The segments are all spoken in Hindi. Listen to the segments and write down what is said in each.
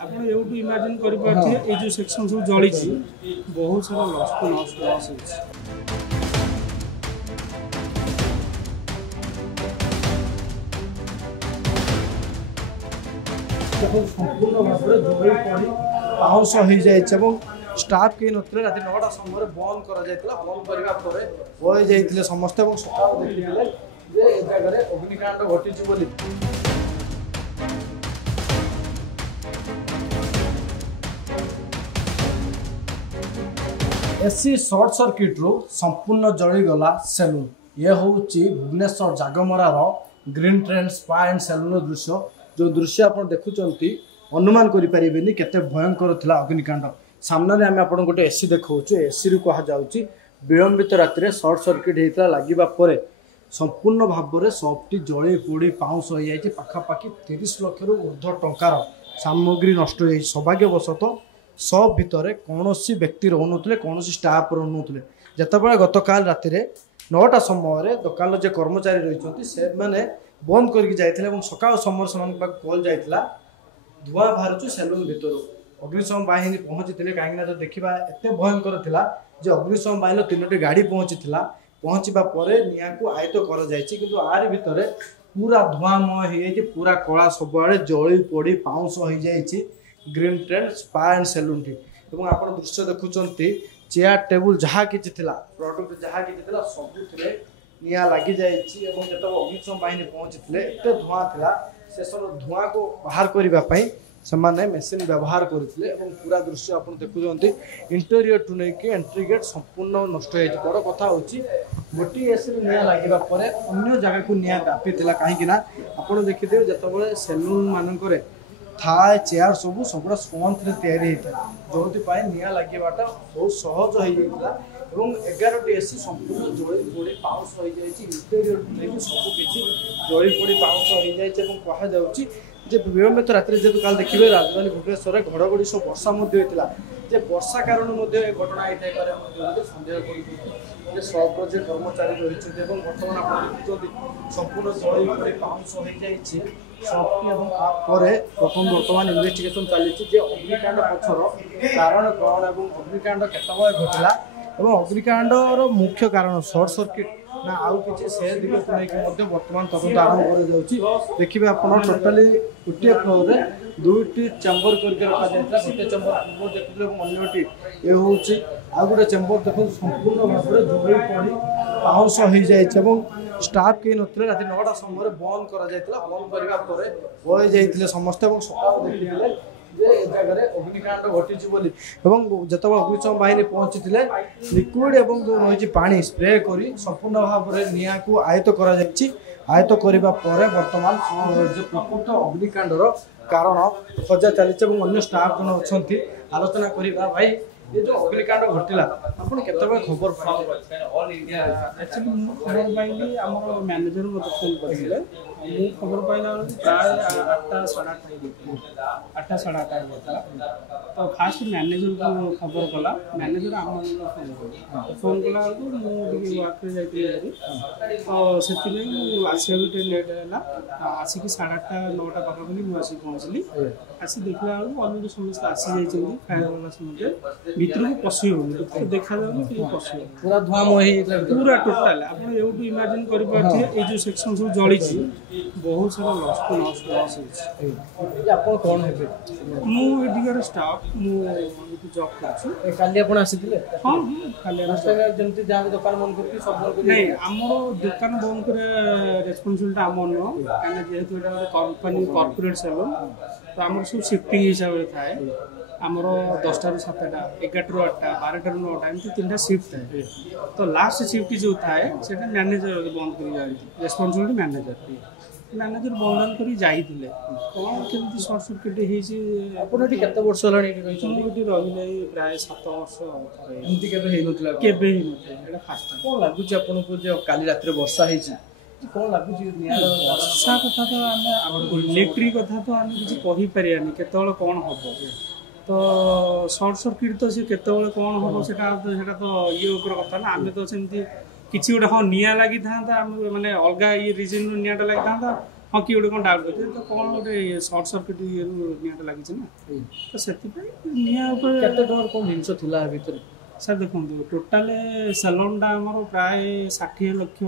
ଆପଣ ଏଉଠୁ ଇମାଜିନ୍ କରିପାରୁଥିବେ ଏଇ ଯେଉଁ ସେକ୍ସନ୍ ସବୁ ଜଳିଛି ବହୁତ ସାରା ଲସ୍ ହେଉଛି। संपूर्ण भाव में जोड़ी पड़ी पाउंस हो जाए और स्टाफ कहीं नथिले रात 9टा समय बंद कर समस्ते सका देखिए जे ए जगह अग्निकांड घटी एसी सर्ट सर्किट रू संपूर्ण जलीगला सेलून ये हूँ भुवनेश्वर जागमरार green trend spa and salon दृश्य जो दृश्य आप देखुं अनुमान करें केते भयंकर थिला अग्निकांड सामने आम आप गोटे एसी देखा एसी रु कह विलंबित राति सर्ट सर्किट होता लगे संपूर्ण भाव में सबटी जली पोड़ी पाउंस हो जाए पाखापाखि 30 लाख रु ऊर्ध्व टंकार सामग्री नष्ट हो सौभाग्यवशतः सब भितर कौन व्यक्ति रोनुले कौन स्टाफ रोनुले जितेबाला गतकाल राति 9टा समय दुकान जो कर्मचारी रही से मैंने बंद करके जाइए सकाल समय से कल जाइला धुआं बाहर सेलून भितर अग्निशम बाहिनी पहुँची कहीं जो देखा एत भयंकर था अग्निशम बाहिनी 3टी गाड़ी पहुँची पहुँचवा निआ को आयत्त कर आरी भितर पूरा धुआंमय हो पूरा कला सबुआड़े जली पोड़ी पाउंस हो जाए green trend spa and salon टी आप दृश्य देखुंत चेयर टेबुल जहाँ कि प्रडक्ट जहाँ कि सबुरे निआ लगी जाए जो अग्निशम बाहिनी पहुँची एत धुआं था से सब धुआं को बाहर करने से मेसीन व्यवहार करते पूरा दृश्य आप देखुं इंटेरियर टू नहीं एंट्री गेट संपूर्ण नष्ट बड़ कथा हूँ गोटे एसी निआ लगे अन्य जगह को निआ व्यापी कहीं आप देखिए जो सेलून मानक थाए चेयर सब सब स्पंज तैयारी जो निआ लगवाटा बहुत सहज हो 11टी एसी संपूर्ण जली पोड़ी पाउंस हो जाए इंटेरियर नहीं सबकि जली पोड़ी पाउंस हो जाए कहुचे विलंबित राति जेहतु काल देखिए राजधानी भुवनेश्वर घड़घड़ी सब वर्षा होता वर्षा कारण घटना होता सन्देह कर सब जे कर्मचारी रही बर्तमान आप संपूर्ण जली पोड़ी पाउंस हो जाए प्रथम बर्तमान इन्वेस्टिगेशन चली अग्निकांड पक्षर कारण कौन अग्निकांड केतबे घटला अग्निकांडर मुख्य कारण सर्ट सर्किट ना आउ कि से दिग को लेकिन बर्तमान तदंत आरंभ कर देखिए आप टोटाली गोटे फ्लोर में 2टी चेम्बर करके रखा जाता गोटे चेम्बर पूर्व देखते अन्यटी ये हूँ आ गए चेम्बर देखो संपूर्ण भाव में जली पड़ी पाउंस हो जाए स्टाफ कहीं नथिले रात 9टा समय बंद कर समस्ते सका देखिए जे ए जगह अग्निकांड घटी जिते अग्निशम बाहिनी पहुँची लिक्विड एवं जो रही पानी स्प्रे कर संपूर्ण भाव में निआ को आयत्त आयत्त करने बर्तमान जो प्रकृत अग्निकांडर कारण खोजा चली अन्य स्टाफ जन अच्छा आलोचना करवा भाई ये जो अग्निकांड घटला आपन केतबे खबर पाइले ऑल इंडिया एक्चुअली मु खबर पाइली हमर मैनेजर मत फोन करथिले मु खबर पाइला प्राय 8टा 8:30 होता तो फास्ट मैनेजर को खबर कला मैनेजर हमन फोन कला को मु डी वर्क रे जाइतिले तो सेति में आसिया भी लेट हैला आसी कि 8:30 9टा पाखा बनी मु आसी पहुंचली आसी देखला अन्य समस्त आसी जाइछन फायर वाला समझे भीतर को पसी हो देखा जाउनी कि पसी पूरा धुआंमय पूरा टोटल आप एवटू इमेजिन कर पार्थिबे ए जो सेक्शन सब जली बहुत सारा लॉस होछि आपण कोन हेबे मु एडिगर स्टाफ मु जॉब करछि काली आपण आसीथिले हां काली रास्ता जंती जान दुकान बंद करके सब नहीं हमरो दुकान बंद करे रेस्पोंसिबिलिटी हमर न काना जेहेतु एटा कंपनी कॉर्पोरेट सेलून तो हमर सब शिफ्टिंग हिसाब रे थाए आमर 10टा ରୁ 7टा 11टा ରୁ 8टा 12टा ରୁ 9टा एमती 3टा शिफ्ट थाए तो लास्ट शिफ्ट जो थाए सेटा मैनेजर बंद कर जाती रेस्पोंसिबिलिटी मैनेजर बंधन कर जाइए कौन केमती सर्ट सर्किट होती केते वर्ष हलाणी रही रही प्राय 7 वर्ष एमती केबे फास्ट कौन लगुच आपको जो काली रात वर्षा कौन लगुच वर्षा कथा तो आम इलेक्ट्रिक कथा तो आम किसी कहीपर केत कौन हम तो सर्ट सर्किट तो सी केतबेले कौन हम सेटा तो ये ऊपर कथा ना आम तो सेमती किसी गोटे हाँ निआ लगी था माने अलग ये रिजन निआटा लगी था हाँ किए गोटे कौन डाउट करते तो कौन गोटे सर्ट सर्किट ये निआटा लगी ना तो से निआ केते टंकर कोन जिंस थिला भितर सर देखो टोटाल सेलूनटा आमर प्राय 60 लाख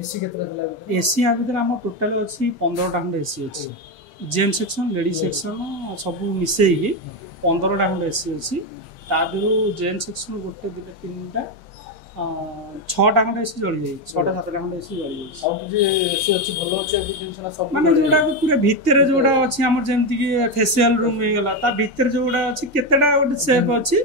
एसी केते थिला एसी आ भीतर आम टोटाल अच्छी 15टा खंड एसी अच्छी जेंट्स सेक्शन लेडीज सेक्शन सब मिसेई 15टा खंड एसी अच्छी तादू जेंट्स सेक्शन गोटे दुटा तीनटा 6टा खंड एसी जली जाई 6टा 7टा खंड एसी जली जाई आउ जे एसी अछि भलो अछि अभी जिंस ना सब माने जोडा पूरा भीतर जोडा अछि हमर जेमति कि फेशियल रूम हे गला ता भीतर जोडा अछि केतेडा गोटे सेफ अछि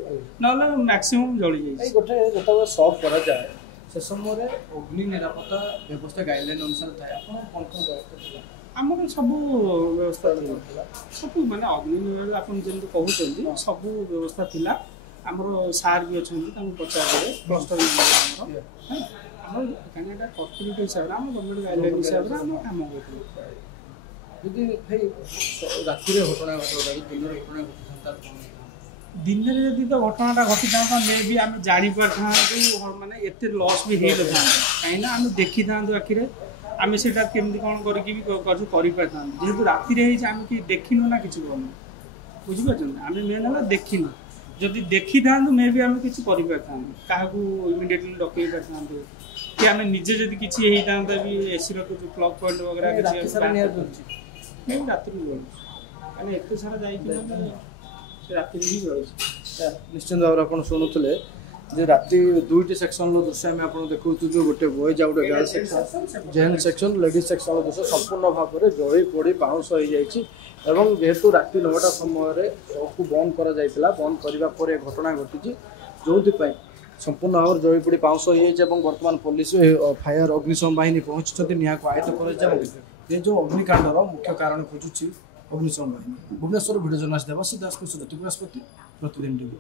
नले मैक्सिमम जली जाई ए गोटे जतबे सब करा जाए से समय रे अग्नि निरापत्ता व्यवस्था गाइडलाइन अनुसार थाए आपण कोन व्यवस्था थिला आमर सब व्यवस्था थिला सब माने अग्नि निरापत्ता आपण जेमति कहउछन्ती सब व्यवस्था थिला आमर सार भी अछन्ती तांको पचारे क्लस्टर हमर हमर कनेडा कॉर्पोरेट हिसाब हम गवर्नमेंट गाइडलाइन हिसाब हम काम करथि यदि भाई रात्रि रे घटना घटो दिन रे घटना घटता दिन में यदि तो घटनाटा घटी था मे भी आम जानी पार माने एते लॉस भी हो था कहीं ना आम देखी था आखिरे आम से केमती कौन करके जेहेतु राति आम कि देखिनु ना किसी करूँ बुझीपार आम मेन है देखिनु जदि देखी था मे भी आम किसी क्या इमिडिएटली डकई पारि कि आम निजे जब किसी होता भी एसी प्लग पॉइंट वगैरह राति कहीं एत सारा जाइए राति ही जलुଛି निश्चिंत भाव आप शुणुले जे राति दुईटी सेक्शन दृश्य आम आप देखु जो गोटे बॉयज आ गोटे girls section gents section ladies section दृश्य संपूर्ण भाव में जली पोड़ी पाउंस हो जाए जेहेतु राति 9टा समय सबको बंद कर बंद करने घटना घटी जो संपूर्ण भाव जली पोड़ी पाउंस हो बर्तमान पुलिस फायर अग्निशम बाहिनी पहुंची निआ को आयत्त कर जो अग्निकांडर मुख्य कारण खोजुची अग्निशम बाहिनी भुवनेश्वर भिडियो जर्नलिस्ट देवाशीष दास को प्रतिदिन टीवी।